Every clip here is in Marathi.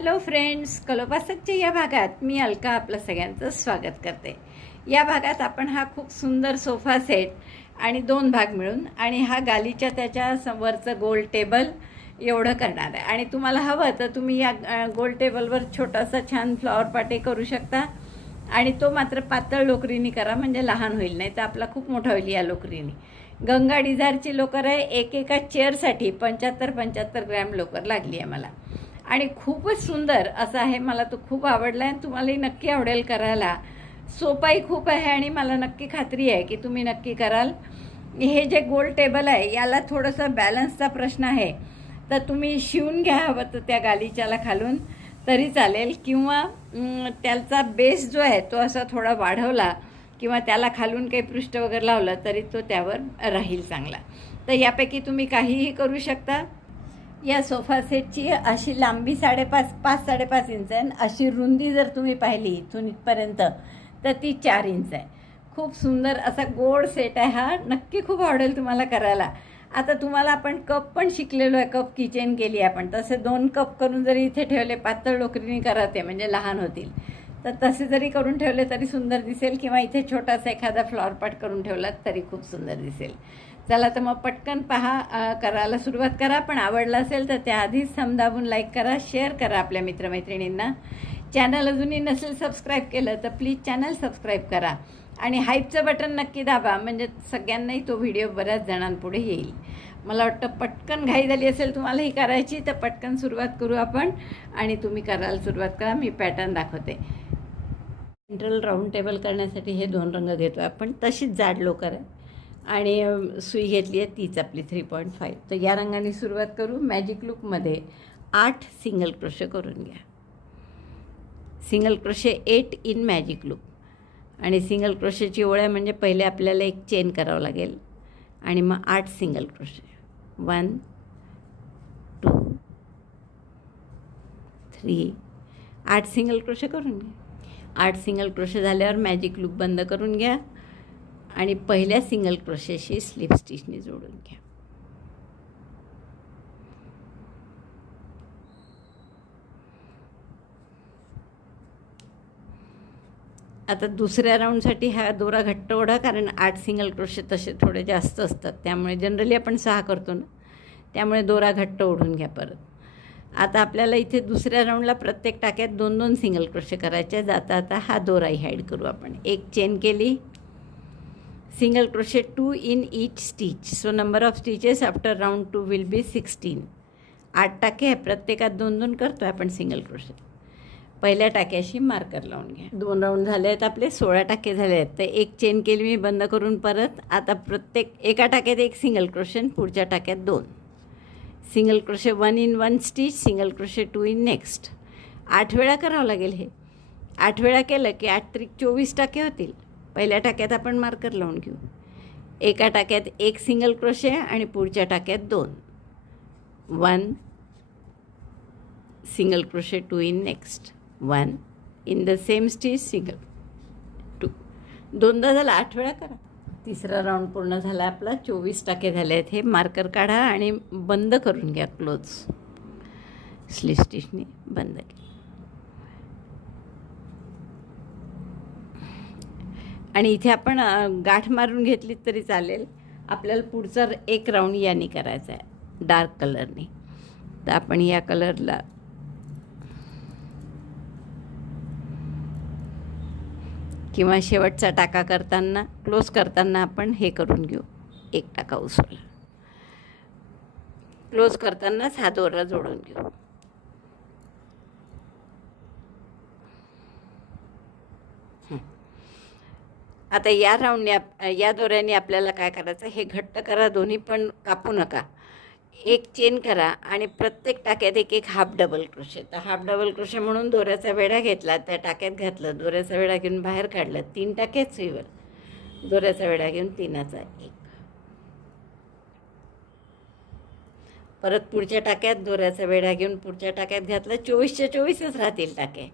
हॅलो फ्रेंड्स, कलोपासकच्या या भागात मी अलका आपलं सगळ्यांचं स्वागत करते. या भागात आपण हा खूप सुंदर सोफा सेट आणि 2 भाग मिळून आणि हा गालीच्या त्याच्या वरचं गोल टेबल एवढं करणार आहे. आणि तुम्हाला हवं तर तुम्ही या गोल टेबलवर छोटासा छान फ्लॉवर पाटे करू शकता आणि तो मात्र पातळ लोकरीने करा, म्हणजे लहान होईल, नाही तर आपला खूप मोठा होईल या लोकरीने. गंगा डिझायरची लोकर आहे. एका चेअरसाठी 75 ग्रॅम लोकर लागली आहे मला आणि खूपच सुंदर असं आहे. मला तो खूप आवडला आहे. तुम्हालाही नक्की आवडेल करायला. सोपाही खूप आहे आणि मला नक्की खात्री आहे की तुम्ही नक्की कराल. हे जे गोल टेबल आहे याला थोडंसं बॅलन्सचा प्रश्न आहे, तर तुम्ही शिवून घ्या हवं तर त्या गालीच्याला खालून तरी चालेल, किंवा त्याचा बेस जो आहे तो असा थोडा वाढवला किंवा त्याला खालून काही पृष्ठ वगैरे लावलं तरी तो त्यावर राहील चांगला. तर यापैकी तुम्ही काहीही करू शकता. या सोफा सेटची अशी लांबी 5.5 इंच आहे. अशी रुंदी जर तुम्ही पाहिली इथून इथपर्यंत तर ती 4 इंच आहे. खूप सुंदर असा गोड सेट आहे हा. नक्की खूप आवडेल तुम्हाला करायला. आता तुम्हाला आपण कप पण शिकलेलो आहे. कप किचन केली आपण, तसे 2 कप करून जरी इथे ठेवले, पातळ लोकरीने करा ते, म्हणजे लहान होतील, तर तसे जरी करून ठेवले तरी सुंदर दिसेल, किंवा इथे छोटासा एखादा फ्लॉवर पॉट करून ठेवलात तरी खूप सुंदर दिसेल. चला तर मग पटकन पहा, करायला सुरुवात करा. पण आवडलं असेल तर त्याआधीच समजावून लाईक करा, शेअर करा आपल्या मित्रमैत्रिणींना. चॅनल अजूनही नसेल सबस्क्राईब केलं तर प्लीज चॅनल सबस्क्राईब करा आणि हाईपचं बटन नक्की दाबा, म्हणजे सगळ्यांनाही तो व्हिडिओ बऱ्याच जणांपुढे येईल. मला वाटतं पटकन घाई झाली असेल तुम्हाला ही करायची, तर पटकन सुरुवात करू आपण आणि तुम्ही करायला सुरुवात करा. मी पॅटर्न दाखवते. सेंट्रल राऊंड टेबल करण्यासाठी हे 2 रंग घेतो आपण. तशीच जाड लोकर आहे आणि सुई घेतली आहे तीच आपली 3.5. तर या रंगाने सुरुवात करू. मॅजिक लूपमध्ये 8 सिंगल क्रोशे करून घ्या. Single crochet 8 in magic loop. आणि सिंगल क्रोशेची ओळ आहे म्हणजे पहिले आपल्याला एक चेन करावं लागेल आणि मग 8 सिंगल क्रोशे. 1 2 3 8 सिंगल क्रोशे करून घ्या. 8 सिंगल क्रोशे झाल्यावर मॅजिक लूप बंद करून घ्या आणि पहिल्या सिंगल क्रोशेशी स्लिप स्टिचने जोडून घ्या. आता दुसऱ्या राऊंडसाठी हा दोरा घट्ट ओढा, कारण 8 सिंगल क्रोशे तसे थोडे जास्त असतात, त्यामुळे जनरली आपण 6 करतो ना, त्यामुळे दोरा घट्ट ओढून घ्या परत. आता आपल्याला इथे दुसऱ्या राऊंडला प्रत्येक टाक्यात 2-2 सिंगल क्रोशे करायचे. जाता आता हा दोराही ॲड करू आपण. एक चेन केली, single crochet 2 in each stitch, so number of stitches after round 2 will be 16. 8 टाके आहे, प्रत्येकात 2-2 करतो आहे आपण सिंगल क्रोशे. पहिल्या टाक्याशी मार्कर लावून घ्या. 2 राऊंड झाले आहेत आपले, 16 टाके झाले आहेत. तर एक चेन केली मी बंद करून परत. आता प्रत्येक एका टाक्यात 1 सिंगल क्रोशे, पुढच्या टाक्यात 2 single crochet. 1 in 1 stitch, single crochet 2 in next. 8 वेळा करावं लागेल हे. 8 वेळा केलं की 8 त्रिक 24 टाके होतील. पहिल्या टाक्यात आपण मार्कर लावून घेऊ. एका टाक्यात 1 सिंगल क्रोशे आणि पुढच्या टाक्यात 2. 1 single crochet 2 in next. 1 in the same stitch, single 2. 2दा झाला, 8 वेळा करा. तिसरा राऊंड पूर्ण झाला आपला. 24 टाके झाले आहेत. हे मार्कर काढा आणि बंद करून घ्या. क्लोज स्लिप स्टिचने बंद केली. आणि इथे आपण गाठ मारून घेतली तरी चालेल. आपल्याला पुढचा एक राऊंड याने करायचा आहे, डार्क कलरने. तर आपण या कलरला किंवा शेवटचा टाका करताना, क्लोज करताना आपण हे करून घेऊ. एक टाका उसळला, क्लोज करतानाच हा दोरा जोडून घेऊ. आता या राऊंडने, या दोऱ्याने आपल्याला काय करायचं, हे घट्ट करा, दोन्ही पण कापू नका. एक चेन करा आणि प्रत्येक टाक्यात 1 हाफ डबल क्रोशे. तर हाफ डबल क्रोशे म्हणून दोऱ्याचा वेढा घेतला, त्या टाक्यात घातलं, दोऱ्याचा वेढा घेऊन बाहेर काढलं. 3 टाक्यात सुईवर दोऱ्याचा वेढा घेऊन 3चा 1. परत पुढच्या टाक्यात दोऱ्याचा वेढा घेऊन पुढच्या टाक्यात घातलं. 24च्या 24च राहतील टाके.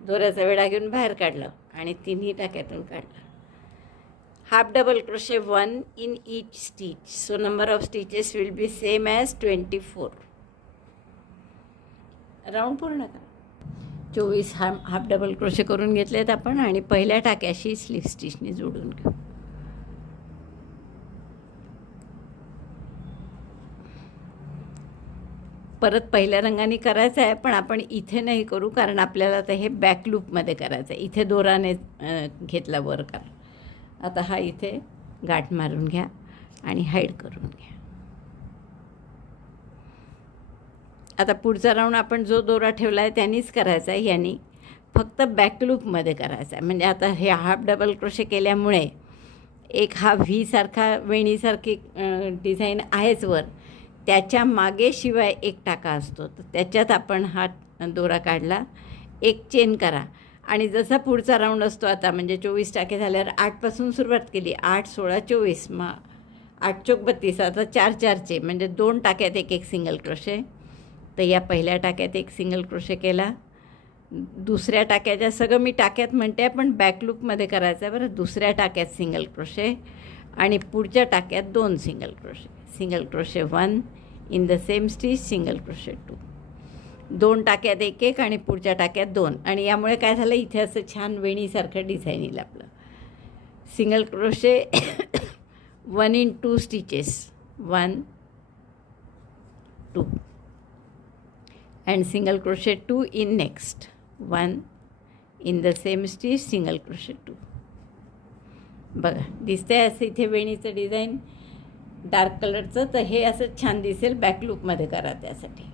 दोऱ्याचा वेढा घेऊन बाहेर काढलं आणि 3ही टाक्यातून काढलं. half double crochet 1 in each stitch, so number of stitches will be same as 24. Round पूर्ण करा. 24 हाफ डबल क्रोशे करून घेतलेत आपण आणि पहिल्या टाक्याशी स्लिप स्टिचने जोडून घेऊ. परत पहिल्या रंगाने करायचं आहे, पण आपण इथे नाही करू कारण आपल्याला आता हे बॅक लूपमध्ये करायचं आहे. इथे दोराने घेतला वर करा. आता हा इथे गाठ मारून घ्या आणि हाईड करून घ्या. आता पुढचा राऊंड आपण जो दोरा ठेवला आहे त्यांनीच करायचा आहे, यांनी फक्त बॅक लूपमध्ये करायचा आहे. म्हणजे आता हे हाफ डबल क्रोशे केल्यामुळे एक हा व्ही सारखा वेणीसारखी डिझाईन आहेच वर, त्याच्या मागे शिवाय एक टाका असतो, तर त्याच्यात आपण हा दोरा काढला, एक चेन करा आणि जसा पुढचा राऊंड असतो आता म्हणजे 24 टाके झाल्यावर 8पासून सुरुवात केली, 8 16 24, मग 8 चौक 32, आता 4 4चे म्हणजे 2 टाक्यात एक एक सिंगल क्रोशे. तर या पहिल्या टाक्यात एक सिंगल क्रोशे केला, दुसऱ्या टाक्याच्या सगळं मी टाक्यात म्हणते पण बॅक लूपमध्ये करायचं आहे बरं. दुसऱ्या टाक्यात सिंगल क्रोशे आणि पुढच्या टाक्यात 2 single crochet. Single crochet 1 in the same stitch, single crochet 2, 2 टाक्यात एक एक आणि पुढच्या टाक्यात 2. आणि यामुळे काय झालं, इथे असं छान वेणीसारखं डिझाईन येईल आपलं. Single crochet 1 in 2 stitches, 1 2 and single crochet 2 in next, 1 in the same stitch, single crochet 2. बघा दिसतंय असं इथे वेणीचं डिझाईन डार्क कलरचं. तर हे असं छान दिसेल, बॅक लूपमध्ये करा. त्यासाठी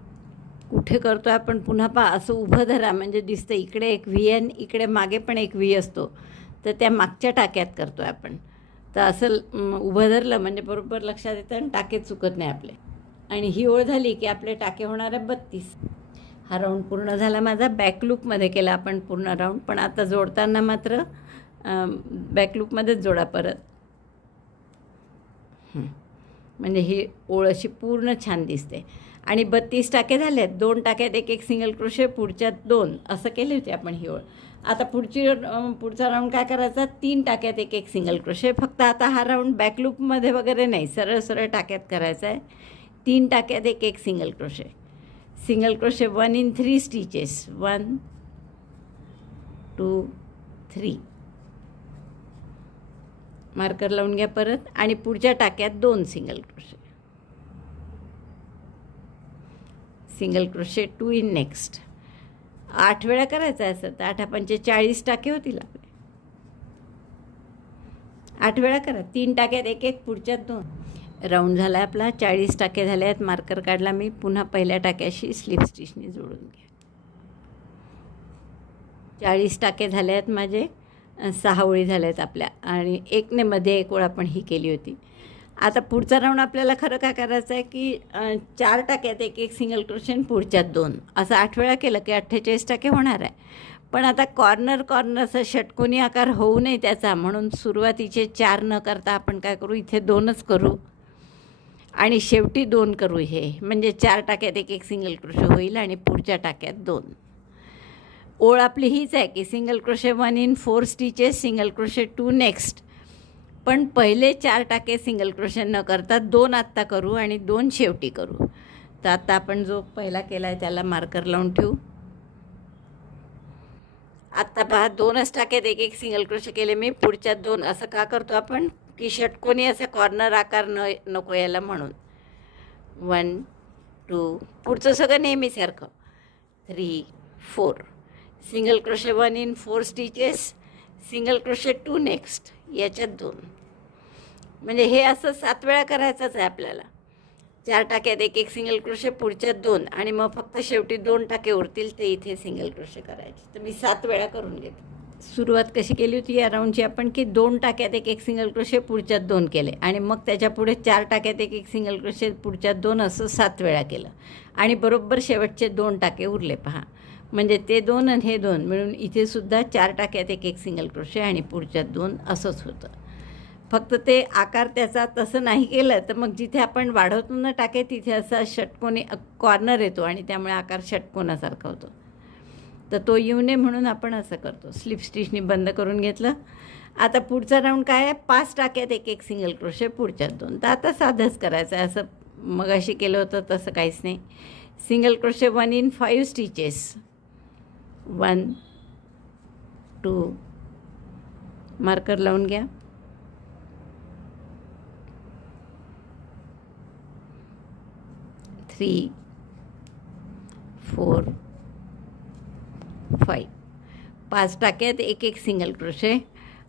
कुठे करतो आहे आपण पुन्हा पहा, असं उभं धरा म्हणजे दिसतं इकडे एक व्ही आणि इकडे मागे पण एक व्ही असतो, तर त्या मागच्या टाक्यात करतो आहे आपण. तर असं उभं धरलं म्हणजे बरोबर लक्षात येतं आणि टाके चुकत नाही आपले. आणि ही ओळ झाली की आपले टाके होणार आहे 32. हा राऊंड पूर्ण झाला माझा. बॅक लूपमध्ये केला आपण पूर्ण राऊंड, पण आता जोडताना मात्र बॅक लूपमध्येच जोडा परत. म्हणजे ही ओळ अशी पूर्ण छान दिसते. आणि 32 टाके झाले आहेत, 2 टाक्यात एक एक सिंगल क्रोशे, पुढच्यात 2 असं केले होते आपण ही ओळ. आता पुढचा राऊंड काय करायचा, 3 टाक्यात एक एक सिंगल क्रोशे. फक्त आता हा राऊंड बॅक लूपमध्ये वगैरे नाही, सरळ सरळ टाक्यात करायचा आहे. 3 टाक्यात एक एक single crochet. Single crochet 1 in 3 stitches, 1 2 3. Marker लावून घ्या परत आणि पुढच्या टाक्यात 2 single crochet. Single crochet 2 in next. 8 वेळा करायचं आहे असं, तर 8 5 40 टाके होतील आपले. 8 वेळा करा, 3 टाक्यात एक एक, पुढच्यात 2. राऊंड झाला आपला, 40 टाके झाले आहेत. मार्कर काढला मी, पुन्हा पहिल्या टाक्याशी स्लिप स्टिचने जोडून घ्या. 40 टाके झाले आहेत माझे, 6 ओळी झाल्या आहेत आपल्या आणि एकने मध्ये एक ओळ आपण ही केली होती. आता पुढचा राऊंड आपल्याला खरं काय करायचं आहे की 4 टाक्यात एक एक सिंगल क्रोशे आणि पुढच्यात 2 असं 8 वेळा केलं की 48 टाके होणार आहे. पण आता कॉर्नर असं षटकोनी आकार होऊ नये त्याचा, म्हणून सुरुवातीचे 4 न करता आपण काय करू, इथे 2च करू आणि शेवटी 2 करू. हे म्हणजे 4 टाक्यात एक एक सिंगल क्रोशे होईल आणि पुढच्या टाक्यात 2. ओळ आपली हीच आहे की single crochet 1 in 4 stitches, single crochet 2 next. पण पहिले 4 टाके सिंगल क्रोशे न करता 2 आत्ता करू आणि 2 शेवटी करू. तर आता आपण जो पहिला केला आहे त्याला मार्कर लावून ठेवू. आत्ता पहा 2च टाक्यात एक एक सिंगल क्रोशे केले मी, पुढच्यात 2. असं का करतो आपण की षटकोनी असा कॉर्नर आकार नको यायला म्हणून. 1 2, पुढचं सगळं नेहमीसारखं. 3 4, single crochet 1 in 4 stitches, single crochet 2 next, याच्यात 2. म्हणजे हे असं 7 वेळा करायचंच आहे आपल्याला. 4 टाक्यात एक एक सिंगल क्रोशे, पुढच्यात 2 आणि मग फक्त शेवटी 2 टाके उरतील ते इथे सिंगल क्रोशे करायचे. तर मी 7 वेळा करून घेते. सुरुवात कशी केली होती या राऊंडची आपण की 2 टाक्यात एक एक सिंगल क्रोशे, पुढच्यात 2 केले आणि मग त्याच्या पुढे 4 टाक्यात एक एक सिंगल क्रोशे, पुढच्यात 2 असं 7 वेळा केलं आणि बरोबर शेवटचे 2 टाके उरले पहा. म्हणजे ते 2 आणि हे 2 मिळून इथे सुद्धा 4 टाक्यात एक एक सिंगल क्रोशे आणि पुढच्यात 2 असंच होतं. फक्त ते आकार त्याचा तसं नाही केलं तर मग जिथे आपण वाढवतो ना टाके तिथे असा षटकोनी कॉर्नर येतो आणि त्यामुळे आकार षटकोनासारखा होतो. तर तो येऊ नये म्हणून आपण असं करतो. स्लिप स्टिचनी बंद करून घेतलं. आता पुढचा राऊंड काय आहे, 5 टाक्यात एक एक सिंगल क्रोशे, पुढच्यात 2. तर आता साधंच करायचं आहे, असं मगाशी केलं होतं तसं काहीच नाही. Single crochet 1 in 5 stitches, 1 2 marker लावून घ्या. 3 4 5 5 टाक्यात एक एक सिंगल क्रोशे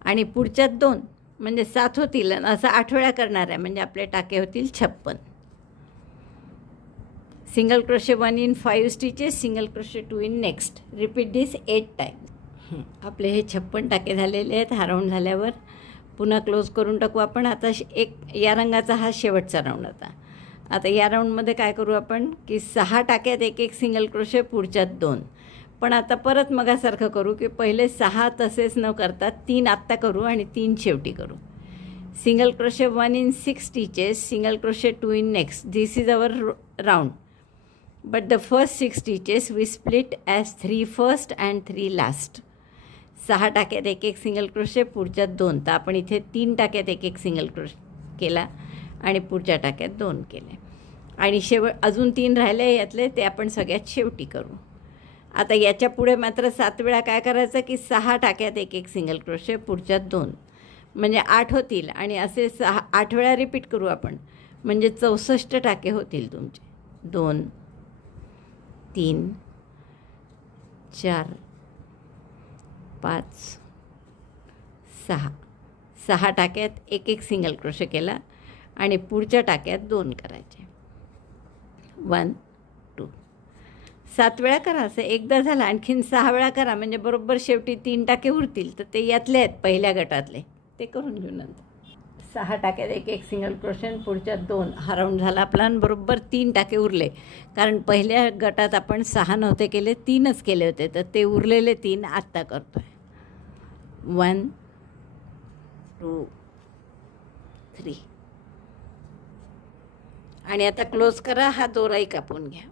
आणि पुढच्यात 2 म्हणजे 7 होतील. असं 8 वेळा करणार आहे म्हणजे आपले टाके होतील 56. Single crochet 1 in 5 stitches, single crochet 2 in next. Repeat this 8 times. आपले हे 56 टाके झालेले आहेत. हा राऊंड झाल्यावर पुन्हा क्लोज करून टाकू आपण. आता एक या रंगाचा हा शेवटचा राऊंड. आता या राऊंडमध्ये काय करू आपण की 6 टाक्यात एक एक सिंगल क्रोशे, पुढच्यात 2. पण आता परत मगासारखं करू की पहिले 6 तसेच न करता 3 आत्ता करू आणि 3 शेवटी करू. Single crochet 1 in 6 stitches, single crochet 2 in next. This is our round. But the first 6 stitches we split as 3 first and 3 last. 6 टाक्यात एक एक सिंगल क्रोशे, पुढच्यात 2. तर आपण इथे 3 टाक्यात एक एक सिंगल क्रोशे केला आणि पुढच्या टाक्यात 2 केले आणि अजून 3 राहिले यातले, ते आपण सगळ्यात शेवटी करू. आता याच्या पुढे मात्र 7 वेळा काय करायचं की 6 टाक्यात एक एक सिंगल क्रोशे, पुढच्यात 2 म्हणजे 8 होतील आणि असे 8 वेळा रिपीट करू आपण म्हणजे 64 टाके होतील तुमचे. 2 3 4 5 6 6 टाक्यात एक एक सिंगल क्रोशे केला आणि पुढच्या टाक्यात 2 करायचे. 1 2 7 वेळा करा. असं एकदा झालं आणखीन 6 वेळा करा म्हणजे बरोबर शेवटी 3 टाके उरतील. तर ते यातले आहेत पहिल्या गटातले, ते करून घेऊ नंतर. 6 टाक्यात एक एक सिंगल क्रोशे, पुढच्यात 2. हा राऊंड झाला आपला आणि बरोबर 3 टाके उरले. कारण पहिल्या गटात आपण 6 नव्हते केले, 3च केले होते. तर ते उरलेले 3 आत्ता करतो आहे. 1 2 3 आणि आता क्लोज करा. हा दोराही कापून घ्या.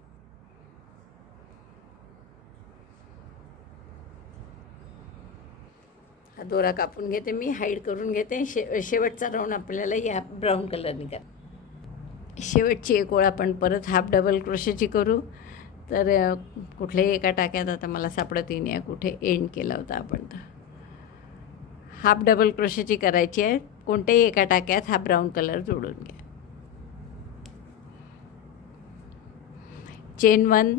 हा दोरा कापून घेते मी, हाईड करून घेते. शेवटचा राऊंड आपल्याला या ब्राऊन कलरने करा. शेवटची एक ओळ आपण परत हाफ डबल क्रोशेची करू. तर कुठल्याही एका टाक्यात आता मला सापडत नाही कुठे एंड केला होता आपण. तर हाफ डबल क्रोशेची करायची आहे. कोणत्याही एका टाक्यात हा ब्राऊन कलर जोडून घ्या. Chain 1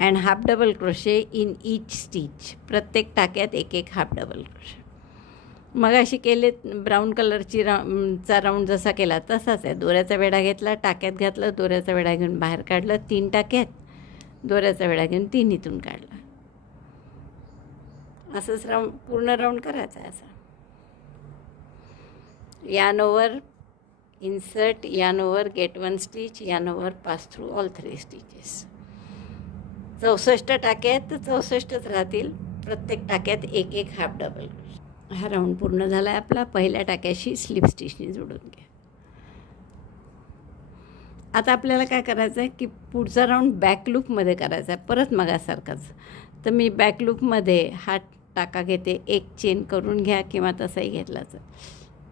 and half double crochet in each stitch. प्रत्येक टाक्यात एक एक हाफ डबल क्रोशे. मग अशी केले ब्राऊन कलरची चा राऊंड जसा केला तसाच आहे. दोऱ्याचा वेढा घेतला, टाक्यात घातलं, दोऱ्याचा वेढा घेऊन बाहेर काढलं, 3 टाक्यात, दोऱ्याचा वेढा घेऊन 3 इथून काढला. असंच पूर्ण राऊंड करायचा आहे. असा yarn over, insert, yarn over, get 1 stitch, yarn over, pass through all 3 stitches. 64 टाक्यात तर 64च राहतील. प्रत्येक टाक्यात एक एक हाफ डबल. हा राऊंड पूर्ण झाला आहे आपला. पहिल्या टाक्याशी स्लिप स्टिचने जोडून घ्या. आता आपल्याला काय करायचं आहे की पुढचा राऊंड बॅक लूपमध्ये करायचा आहे, परत मगासारखाच. तर मी बॅक लूपमध्ये हा टाका घेते. एक चेन करून घ्या किंवा तसाही घेतलाच.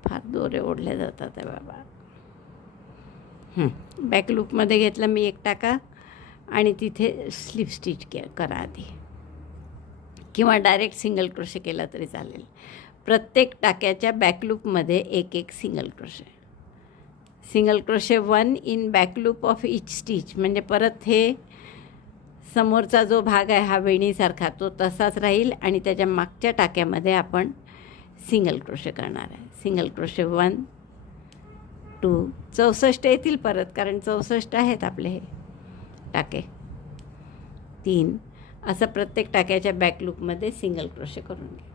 फार दोरे ओढले जातात आहे बाबा. बॅक लूपमध्ये घेतला मी एक टाका आणि तिथे स्लिप स्टिच करा आधी, किंवा डायरेक्ट सिंगल क्रोशे केला तरी चालेल. प्रत्येक टाक्याच्या बॅक लूपमध्ये एक एक single crochet. Single crochet 1 in back loop of each stitch म्हणजे परत हे समोरचा जो भाग आहे हा वेणीसारखा तो तसाच राहील आणि त्याच्या मागच्या टाक्यामध्ये आपण सिंगल क्रोशे करणार आहे. सिंगल क्रोशे 1 2 64 येतील परत, कारण 64 आहेत आपले हे टाके. 3 असं प्रत्येक टाक्याच्या बॅक लूपमध्ये सिंगल क्रोशे करून घ्या.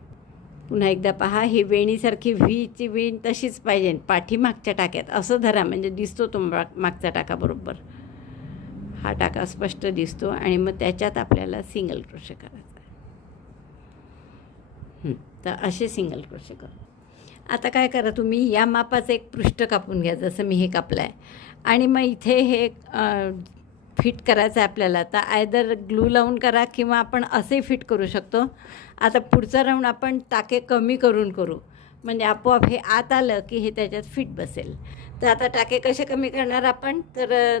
पुन्हा एकदा पहा, ही वेणीसारखी व्हीची वेण तशीच पाहिजे. पाठीमागच्या टाक्यात असं धरा म्हणजे दिसतो तो मागचा टाका बरोबर. हा टाका स्पष्ट दिसतो आणि मग त्याच्यात आपल्याला सिंगल क्रोशे करायचा आहे. तर असे सिंगल क्रोशे करू. आता काय करा तुम्ही, या मापाचं एक पृष्ठ कापून घ्या जसं मी हे कापलं आहे आणि मग इथे हे फिट करायचं आहे आपल्याला. तर आयदर ग्लू लावून करा किंवा आपण असे फिट करू शकतो. आता पुढचा राऊंड आपण टाके कमी करून करू म्हणजे आपोआप हे आत आलं की हे त्याच्यात फिट बसेल. तर आता टाके कसे कमी करणार आपण, तर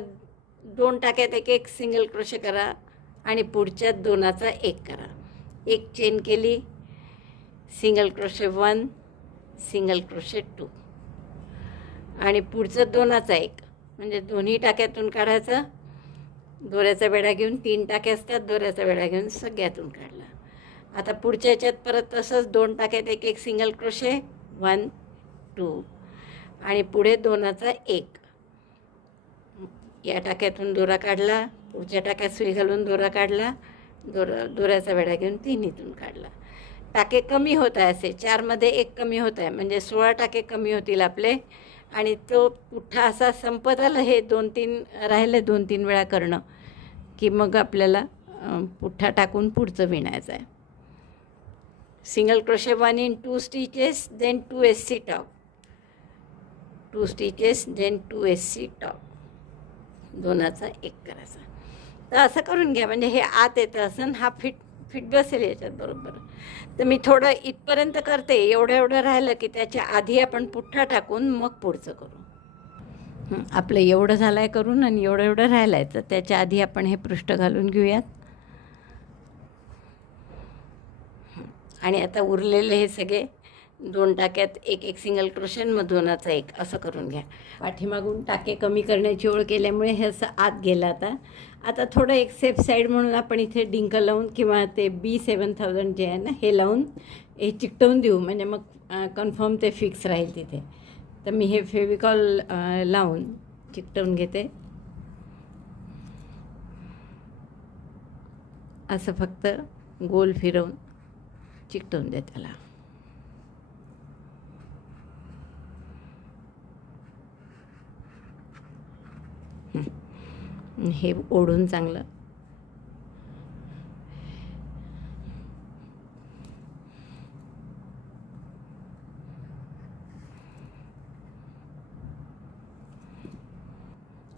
2 टाक्यात एक एक सिंगल क्रोशे करा आणि पुढच्या दोनाचा एक करा. एक चेन केली, सिंगल क्रोशे 1, सिंगल क्रोशे 2 आणि पुढचं दोनाचा एक, म्हणजे दोन्ही टाक्यातून काढायचं. दोऱ्याचा वेढा घेऊन 3 टाके असतात, दोऱ्याचा वेढा घेऊन सगळ्यातून काढला. आता पुढच्या ह्याच्यात परत तसंच 2 टाक्यात एक एक सिंगल क्रोशे 1, 2 आणि पुढे दोनाचा एक. या टाक्यातून दोरा काढला, पुढच्या टाक्यात सुई घालून दोरा काढला, दोऱ्याचा वेढा घेऊन 3हीतून काढला. टाके कमी होत आहे, असे 4मध्ये एक कमी होत आहे, म्हणजे 16 टाके कमी होतील आपले. आणि तो पुठ्ठा असा संपत आलं, हे 2-3 राहिले 2-3 वेळा करणं की मग आपल्याला पुठ्ठा टाकून पुढचं विणायचं आहे. Single crochet 1 in 2 stitches, then 2 SC top, 2 stitches, then 2 SC top, दोनाचा एक करायचा. तर असं करून घ्या, म्हणजे हे आत येतं असं, हा फिट बसेल याच्यात बरोबर. तर मी थोडं इथपर्यंत करते, एवढं राहिलं की त्याच्या आधी आपण पुठ्ठा टाकून मग पुढचं करू. आपलं एवढं झालं आहे करून आणि एवढं राहिलं आहे, तर त्याच्या आधी आपण हे पृष्ठ घालून घेऊयात. आणि आता उरलेले हे सगळे 2 टाक्यात एक एक सिंगल क्रोशे मग दोनाचा एक असं करून घ्या. पाठीमागून टाके कमी करण्याची ओळ केल्यामुळे हे असं आत गेलं. आता थोडं एक सेफ साईड म्हणून आपण इथे डिंक लावून किंवा ते B7000 जे आहे ना हे लावून हे चिकटवून देऊ, म्हणजे मग कन्फर्म ते फिक्स राहील तिथे. तर मी हे फेविकॉल लावून चिकटवून घेते. असं फक्त गोल फिरवून चिकटवून दे त्याला. हे ओढून चांगलं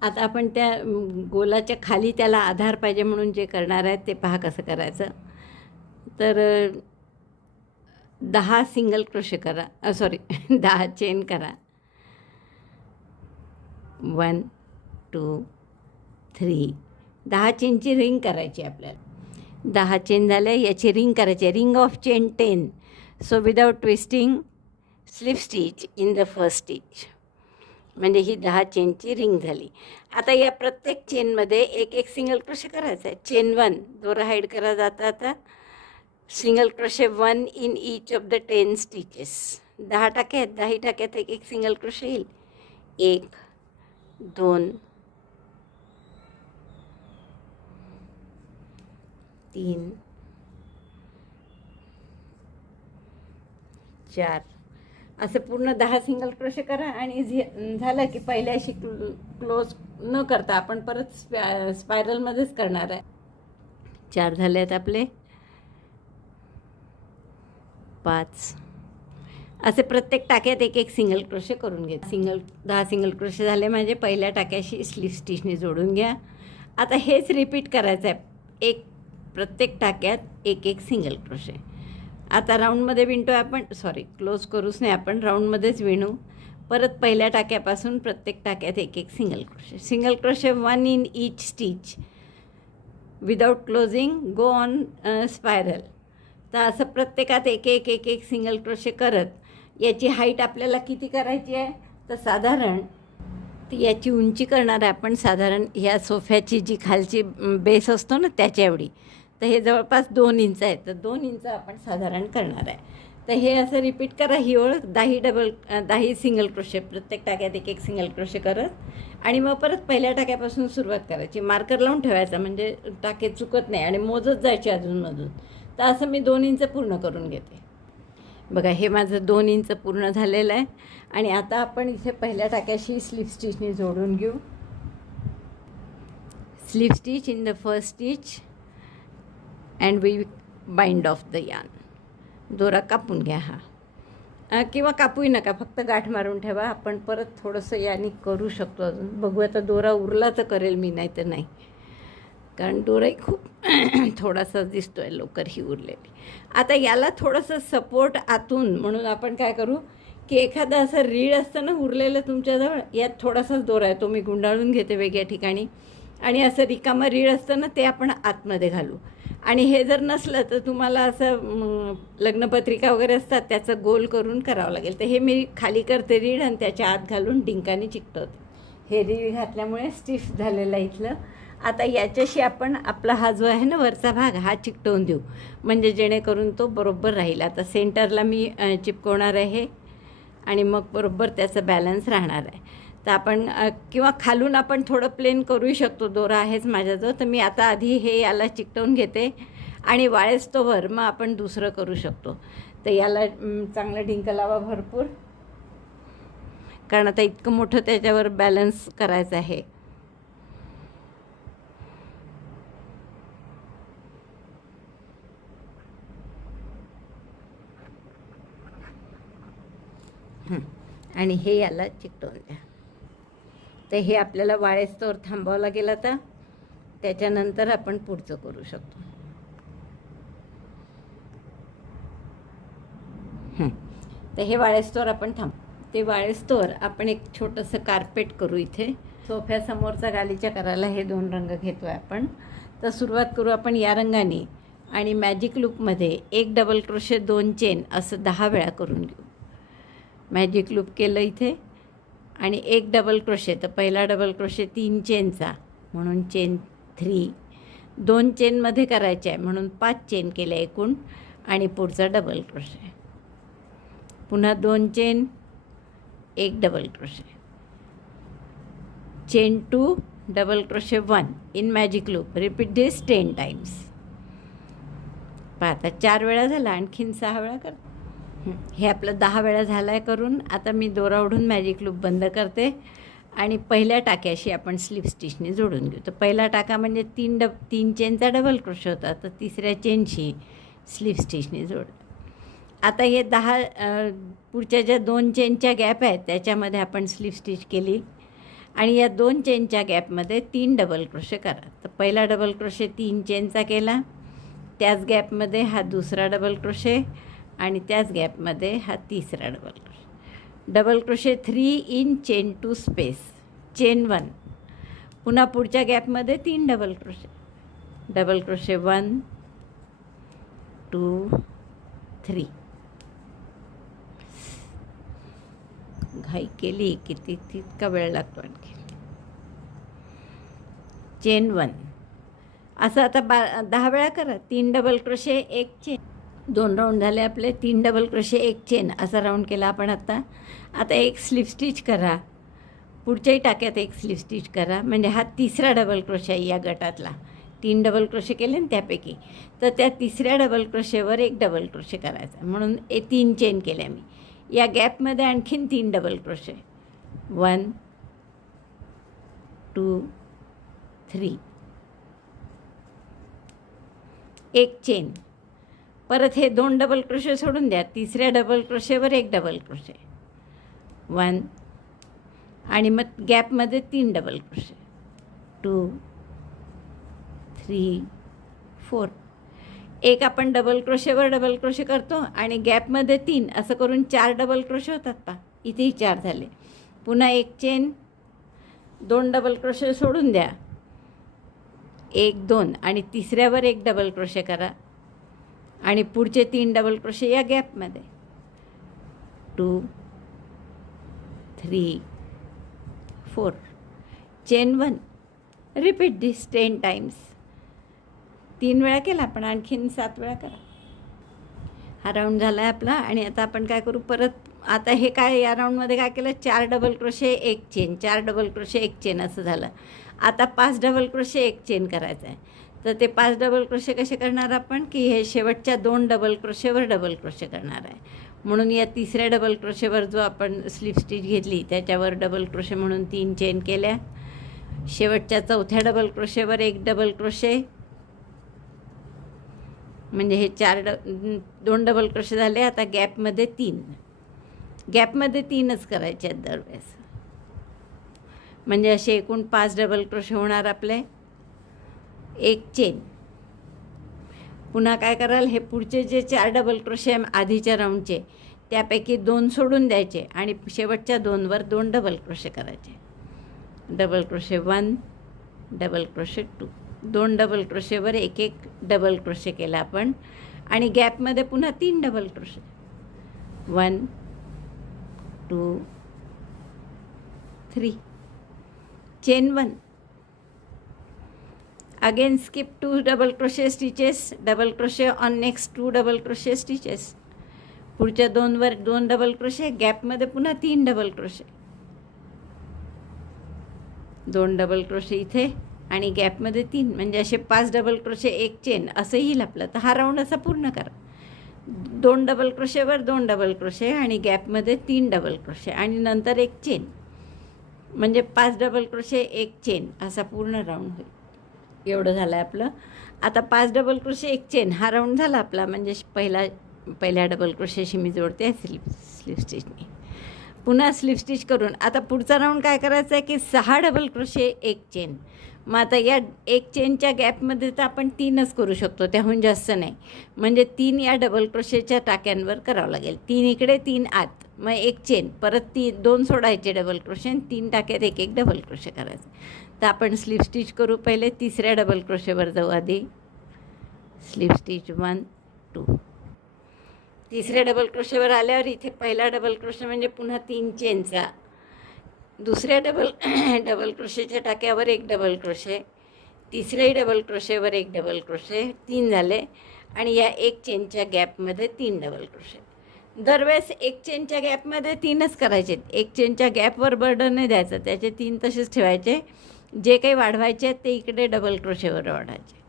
आता आपण त्या गोलाच्या खाली त्याला आधार पाहिजे म्हणून जे करणार आहे ते पहा कसं करायचं. तर 10 सिंगल क्रोशे करा, 10 चेन करा. 1, 2, 3, 10 चेनची रिंग करायची आपल्याला. 10 चेन झाल्या, याची रिंग करायची, ring of chain 10. So without twisting slip stitch in the first stitch, म्हणजे ही 10 चेनची रिंग झाली. आता या प्रत्येक चेनमध्ये एक एक सिंगल क्रोशे करायचा आहे. चेन 1 दोरा हाईड करा जाता आता. Single crochet 1 in each of the 10 stitches. 10 टाके आहेत, 10 टाक्यात एक एक सिंगल क्रोशे येईल. 1, 2, 3, 4 असं पूर्ण 10 सिंगल क्रोशे करा. आणि झालं की पहिल्याशी क्लोज न करता आपण परत स्पायरलमध्येच करणार आहे. 4 झाले आहेत आपले. 5 असे प्रत्येक टाक्यात एक एक सिंगल क्रोशे करून घ्या. 10 सिंगल क्रोशे झाले माझे. पहिल्या टाक्याशी स्लीव स्टिचने जोडून घ्या. आता हेच रिपीट करायचं आहे, प्रत्येक टाक्यात एक एक सिंगल क्रोशे. आता राऊंडमध्ये विणतो आहे आपण, क्लोज करूच नाही आपण, राऊंडमध्येच विणू. परत पहिल्या टाक्यापासून प्रत्येक टाक्यात एक एक single crochet. Single crochet 1 in each stitch without closing, go on spiral. तर असं प्रत्येकात एक एक सिंगल क्रोशे करत याची हाईट आपल्याला किती करायची आहे, तर साधारण याची उंची करणार आहे आपण साधारण ह्या सोफ्याची जी खालची बेस असतो ना त्याच्या एवढी. तर हे जवळपास 2 इंच आहे, तर 2 इंच आपण साधारण करणार आहे. तर हे असं रिपीट करा ही ओळ. 10 सिंगल क्रोशे प्रत्येक टाक्यात एक एक सिंगल क्रोशे करत आणि मग परत पहिल्या टाक्यापासून सुरुवात करायची. मार्कर लावून ठेवायचा म्हणजे टाके चुकत नाही आणि मोजत जायचे अधूनमधून. तर असं मी 2 इंच पूर्ण करून घेते. बघा हे माझं 2 इंच पूर्ण झालेलं आहे. आणि आता आपण इथे पहिल्या टाक्याशी स्लीव स्टिचने जोडून घेऊ. Slip stitch in the first stitch and we bind off the yarn. दोरा कापून घ्या हा, किंवा कापूही नका, फक्त गाठ मारून ठेवा. आपण परत थोडंसं याने करू शकतो अजून. बघू आता दोरा उरला तर करेल मी, नाही तर नाही, कारण दोराही खूप थोडासा दिसतो आहे लवकर ही उरलेली. आता याला थोडंसं सपोर्ट आतून म्हणून आपण काय करू की एखादं असं रीळ असतं ना उरलेलं तुमच्याजवळ, यात थोडासाच दोरा आहे तो मी गुंडाळून घेते वेगळ्या ठिकाणी आणि असं रिकामं रीळ असतं ना, ते आपण आतमध्ये घालू. आणि हे जर नसलं तर तुम्हाला असं लग्नपत्रिका वगैरे असतात त्याचं गोल करून करावं लागेल. तर हे मी खाली करते रीळ आणि त्याच्या आत घालून डिंकाने चिकटवते. हे रीळ घातल्यामुळे स्टिफ झालेलं आहे इथलं. आता याच्याशी आपण आपला हा जो आहे ना वरचा भाग हा चिकटवून देऊ, म्हणजे जेणेकरून तो बरोबर राहील. आता सेंटरला मी चिपकवणार आहे आणि मग बरोबर त्याचा बॅलन्स राहणार आहे. तर आपण किंवा खालून आपण थोडं प्लेन करूही शकतो, दोरा आहेच माझ्याजवळ. तर मी आता आधी हे याला चिकटवून घेते आणि वाळेस्तोवर मग आपण दुसरं करू शकतो. तर याला चांगलं डिंक लावा भरपूर, कारण आता इतकं मोठं त्याच्यावर बॅलन्स करायचं आहे. आणि हे याला चिकटवून द्या. तर हे आपल्याला वाळेस्तोवर थांबावं लागेल. आता त्याच्यानंतर आपण पुढचं करू शकतो. तर हे वाळेस्तोवर आपण ते वाळेस्तोवर आपण एक छोटंसं कार्पेट करू. इथे सोफ्यासमोरचा गालीच्या करायला हे 2 रंग घेतो आहे आपण. तर सुरुवात करू आपण या रंगाने आणि मॅजिक लूपमध्ये 1 डबल क्रोशे 2 चेन असं 10 वेळा करून घेऊ. मॅजिक लूप केलं इथे आणि 1 डबल क्रोशे. तर पहिला डबल क्रोशे 3 चेनचा म्हणून चेन 3, 2 चेनमध्ये करायचे आहे म्हणून 5 चेन केल्या एकूण, आणि पुढचा डबल क्रोशे. पुन्हा 2 chain, 1 double crochet, chain 2, double crochet 1 in magic loop. Repeat this 10 times. पाहता 4 वेळा झाला, आणखीन 6 वेळा कर. हे आपलं 10 वेळा झालं आहे करून. आता मी दोरा ओढून मॅजिक लूप बंद करते आणि पहिल्या टाक्याशी आपण स्लिप स्टिचने जोडून घेऊ. तर पहिला टाका म्हणजे 3 चेनचा डबल क्रोशे होता, तर तिसऱ्या चेनशी स्लिप स्टिचने जोड. आता हे 10 पुढच्या ज्या 2 चेनच्या गॅप आहेत त्याच्यामध्ये आपण स्लिप स्टिच केली आणि या 2 चेनच्या गॅपमध्ये 3 डबल क्रोशे करा. तर पहिला डबल क्रोशे 3 चेनचा केला, त्याच गॅपमध्ये हा दुसरा डबल क्रोशे आणि त्याच गॅपमध्ये हा तिसरा double crochet. Double crochet 3 in chain 2 space, chain 1. पुन्हा पुढच्या गॅपमध्ये 3 डबल क्रोशे, डबल क्रोशे 1 2 3. घाई केली की तितका वेळ लागतो आणखी. चेन 1 असं आता 10 वेळा करा. 3 डबल क्रोशे 1 चेन. 2 राऊंड झाले आपले. 3 डबल क्रोशे 1 चेन असा राऊंड केला आपण. आता एक स्लिप स्टिच करा. पुढच्याही टाक्यात एक स्लिप स्टिच करा, म्हणजे हा तिसरा डबल क्रोशे आहे या गटातला. 3 डबल क्रोशे केले ना त्यापैकी, तर त्या तिसऱ्या डबल क्रोशेवर 1 डबल क्रोशे करायचा म्हणून 3 चेन केल्या मी. या गॅपमध्ये आणखीन 3 डबल क्रोशे, 1 2 3, 1 चेन. परत हे 2 डबल क्रोशे सोडून द्या. तिसऱ्या डबल क्रोशेवर 1 डबल क्रोशे, 1, आणि मग गॅपमध्ये 3 डबल क्रोशे, 2 3 4. एक आपण डबल क्रोशेवर डबल क्रोशे करतो आणि गॅपमध्ये 3 असं करून 4 डबल क्रोशे होतात. पहा इथेही 4 झाले. पुन्हा 1 चेन, 2 डबल क्रोशे सोडून द्या, 1 2, आणि तिसऱ्यावर 1 डबल क्रोशे करा आणि पुढचे 3 डबल क्रोशे या गॅपमध्ये, 2 3 4, चेन 1. रिपीट दिस 10 टाइम्स. 3 वेळा केला आपण, आणखीन 7 वेळा करा. हा राऊंड झाला आहे आपला. आणि आता आपण काय करू परत. आता हे काय या राऊंडमध्ये काय केलं, 4 double crochet 1 chain, 4 double crochet 1 chain असं झालं. आता 5 डबल क्रोशे 1 चेन करायचं आहे. तर ते 5 डबल क्रोशे कसे करणार आपण, की हे शेवटच्या 2 डबल क्रोशेवर डबल क्रोशे करणार आहे. म्हणून या तिसऱ्या डबल क्रोशेवर जो आपण स्लिप स्टिच घेतली त्याच्यावर डबल क्रोशे म्हणून 3 चेन केल्या. शेवटच्या चौथ्या डबल क्रोशेवर 1 डबल क्रोशे, म्हणजे हे 2 डबल क्रोशे झाले. आता गॅपमध्ये 3, गॅपमध्ये 3च करायचे आहेत दरवेळेस, म्हणजे असे एकूण 5 डबल क्रोशे होणार आपले. 1 चेन. पुन्हा काय कराल, हे पुढचे जे 4 डबल क्रोशे आधीच्या राऊंडचे त्यापैकी 2 सोडून द्यायचे आणि शेवटच्या 2वर 2 डबल क्रोशे करायचे. Double crochet 1 double crochet 2, 2 double क्रोशेवर एक एक डबल क्रोशे केला आपण आणि गॅपमध्ये पुन्हा 3 double crochet, 1 2 3, chain 1, again skip 2 double crochet stitches, double crochet on next 2 double crochet stitches, पुढच्या 2 वर 2 डबल क्रोशे, गॅपमध्ये पुन्हा 3 डबल क्रोशे, 2 डबल क्रोशे इथे आणि गॅपमध्ये 3, म्हणजे असे 5 डबल क्रोशे एक चेन असं येईल आपलं. तर हा राऊंड असा पूर्ण करा. 2 डबल क्रोशेवर 2 डबल क्रोशे आणि गॅपमध्ये 3 डबल क्रोशे आणि नंतर एक चेन, म्हणजे 5 डबल क्रोशे एक चेन असा पूर्ण राऊंड होईल. एवढं झालं आहे आपलं. आता 5 डबल क्रोशे एक चेन हा राऊंड झाला आपला, म्हणजे पहिल्या डबल क्रोशेशी मी जोडते स्लिप स्टिचने. पुन्हा स्लिप स्टिच करून आता पुढचा राऊंड काय करायचा आहे की 6 डबल क्रोशे एक चेन. मग आता या एक चेनच्या गॅपमध्ये तर आपण 3च करू शकतो, त्याहून जास्त नाही. म्हणजे 3 या डबल क्रोशेच्या टाक्यांवर करावं लागेल. 3 इकडे 3 आत, मग एक चेन, परत 2 सोडायचे डबल क्रोशे आणि 3 टाक्यात एक एक डबल क्रोशे करायचे. तर आपण स्लिप स्टिच करू. पहिले 3ऱ्या डबल क्रोशेवर जाऊ. आधी स्लिप स्टिच 1 2, 3ऱ्या डबल क्रोशेवर आल्यावर इथे पहिला डबल क्रोशे म्हणजे पुन्हा 3 चेनचा, दुसऱ्या डबल क्रोशेच्या टाक्यावर एक डबल क्रोशे, तिसऱ्याही डबल क्रोशेवर एक डबल क्रोशे, 3 झाले आणि या एक चेनच्या गॅपमध्ये 3 डबल क्रोशे. दरवेळेस एक चेनच्या गॅपमध्ये 3च करायचे. एक चेनच्या गॅपवर बर्डन नाही द्यायचं, त्याचे 3 तसेच ठेवायचे. जे काही वाढवायचे आहेत ते इकडे डबल क्रोशेवर वाढवायचे.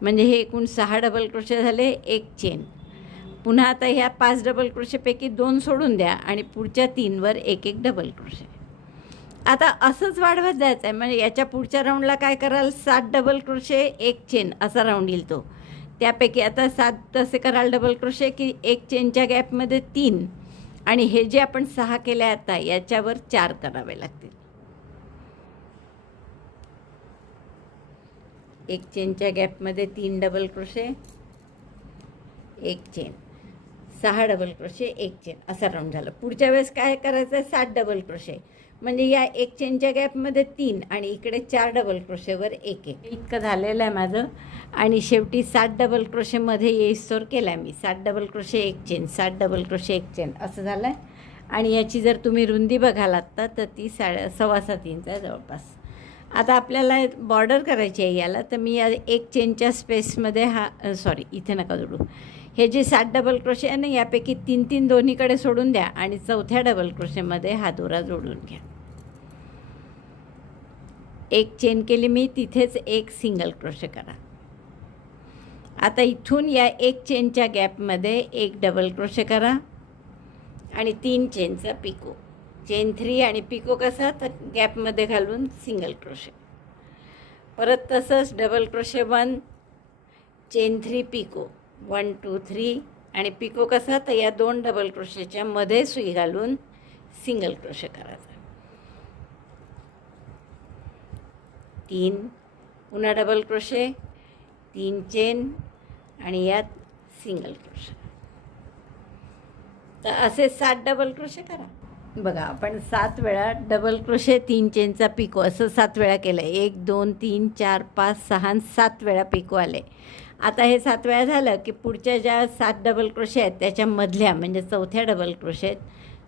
म्हणजे हे एकूण 6 डबल क्रोशे झाले, एक चेन. पुन्हा आता ह्या 5 डबल क्रोशेपैकी 2 सोडून द्या आणि पुढच्या 3वर एक एक डबल क्रोशे. आता असंच वाढवत जायचं आहे. म्हणजे याच्या पुढच्या राऊंडला काय कराल, 7 डबल क्रोशे एक चेन असा राऊंड येईल तो. त्यापैकी आता 7 असे कराल डबल क्रोशे की एक चेनच्या गॅपमध्ये 3 आणि हे जे आपण 6 केले आता याच्यावर 4 करावे लागतील. एक चेनच्या गॅपमध्ये 3 डबल क्रोशे एक चेन, 6 डबल क्रोशे एक चेन असा राऊंड झाला. पुढच्या वेळेस काय करायचं आहे, 7 डबल क्रोशे, म्हणजे या एक चेनच्या गॅपमध्ये 3 आणि इकडे 4 डबल क्रोशेवर एक एक. इतकं झालेलं आहे माझं. आणि शेवटी 7 डबल क्रोशेमध्ये येईस्तोवर केला आहे मी. 7 डबल क्रोशे एक चेन, 7 डबल क्रोशे एक चेन असं झालं आहे. आणि याची जर तुम्ही रुंदी बघाल आत्ता तर ती 7.25 इंच आहे जवळपास. आता आपल्याला बॉर्डर करायची आहे याला, तर मी या एक चेनच्या स्पेसमध्ये इथे नका जोडू. हे जे 7 डबल क्रोशे आहे ना, यापैकी 3 दोन्हीकडे सोडून द्या आणि 4थ्या डबल क्रोशेमध्ये हा दोरा जोडून घ्या. एक चेन केली मी, तिथेच एक सिंगल क्रोशे करा. आता इथून या एक चेनच्या गॅपमध्ये एक डबल क्रोशे करा आणि 3 चेनचा पिको. चेन 3 आणि पिको कसा, तर गॅपमध्ये घालून सिंगल क्रोशे. परत तसंच डबल क्रोशे 1, चेन 3 पिको, 1 2 3 आणि पिको कसा, तर या 2 डबल क्रोशेच्या मध्ये सुई घालून सिंगल क्रोशे करायचा. 3 पुन्हा डबल क्रोशे, 3 चेन आणि यात सिंगल क्रोशे. तर असे 7 डबल क्रोशे करा. बघा आपण 7 वेळा डबल क्रोशे 3 चेनचा पिको असं 7 वेळा केलं आहे. 1 2 3 4 5 6 7 वेळा पिको आले. आता हे 7 वेळा झालं की पुढच्या ज्या 7 डबल क्रोशे आहेत त्याच्यामधल्या म्हणजे 4थ्या डबल क्रोशेत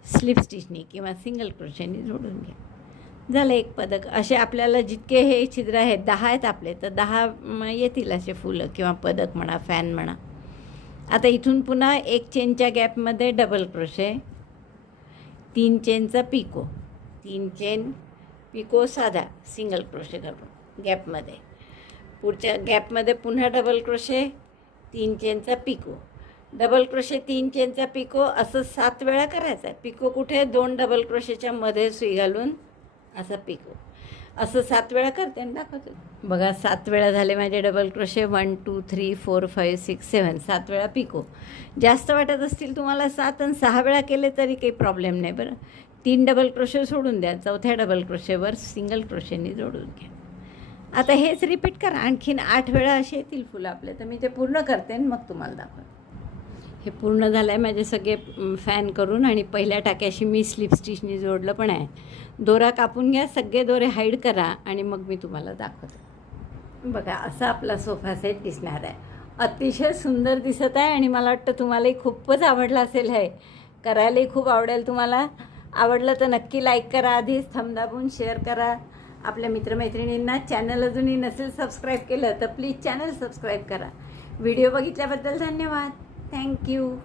स्लिप स्टिचनी किंवा सिंगल क्रोशेनी जोडून घ्या. झालं एक पदक. असे आपल्याला जितके हे छिद्र आहेत 10 आहेत आपले, तर 10 येतील असे फुलं किंवा पदक म्हणा, फॅन म्हणा. आता इथून पुन्हा एक चेनच्या गॅपमध्ये डबल क्रोशे, 3 चेनचा पिको, 3 चेन पिको साधा सिंगल क्रोशे करून गॅपमध्ये. पुढच्या गॅपमध्ये पुन्हा डबल क्रोशे, 3 चेनचा पिको, डबल क्रोशे 3 चेनचा पिको असं 7 वेळा करायचं आहे. पिको कुठे, 2 डबल क्रोशेच्या मध्ये सुई घालून असं पिको. असं 7 वेळा करते आणि दाखवतो. बघा 7 वेळा झाले माझे डबल क्रोशे. 1 2 3 4 5 6 7 7 वेळा पिको. जास्त वाटत असतील तुम्हाला 7 आणि 6 वेळा केले तरी काही प्रॉब्लेम नाही बरं. 3 डबल क्रोशे सोडून द्या, 4थ्या डबल क्रोशेवर सिंगल क्रोशेनी जोडून घ्या. आता हेच रिपीट करा. आणखीन 8 वेळा असे येतील फुलं आपले. तर मी ते पूर्ण करते आणि मग तुम्हाला दाखवते. हे पूर्ण झालं आहे माझे सगळे फॅन करून आणि पहिल्या टाक्याशी मी स्लिप स्टिचनी जोडलं पण आहे. दोरा कापून घ्या, सगळे दोरे हाईड करा आणि मग मी तुम्हाला दाखवते. बघा असा आपला सोफा सेट दिसणार आहे. अतिशय सुंदर दिसत आहे आणि मला वाटतं तुम्हालाही खूपच आवडला असेल. हे करायलाही खूप आवडेल तुम्हाला. आवडलं तर नक्की लाईक करा, आधीच थंब दाबून शेअर करा. आपल्या मित्रमैत्रिणींना चॅनल अजूनही नसेल सबस्क्राईब केलं तर प्लीज चॅनल सबस्क्राईब करा. व्हिडिओ बघितल्याबद्दल धन्यवाद. थँक्यू.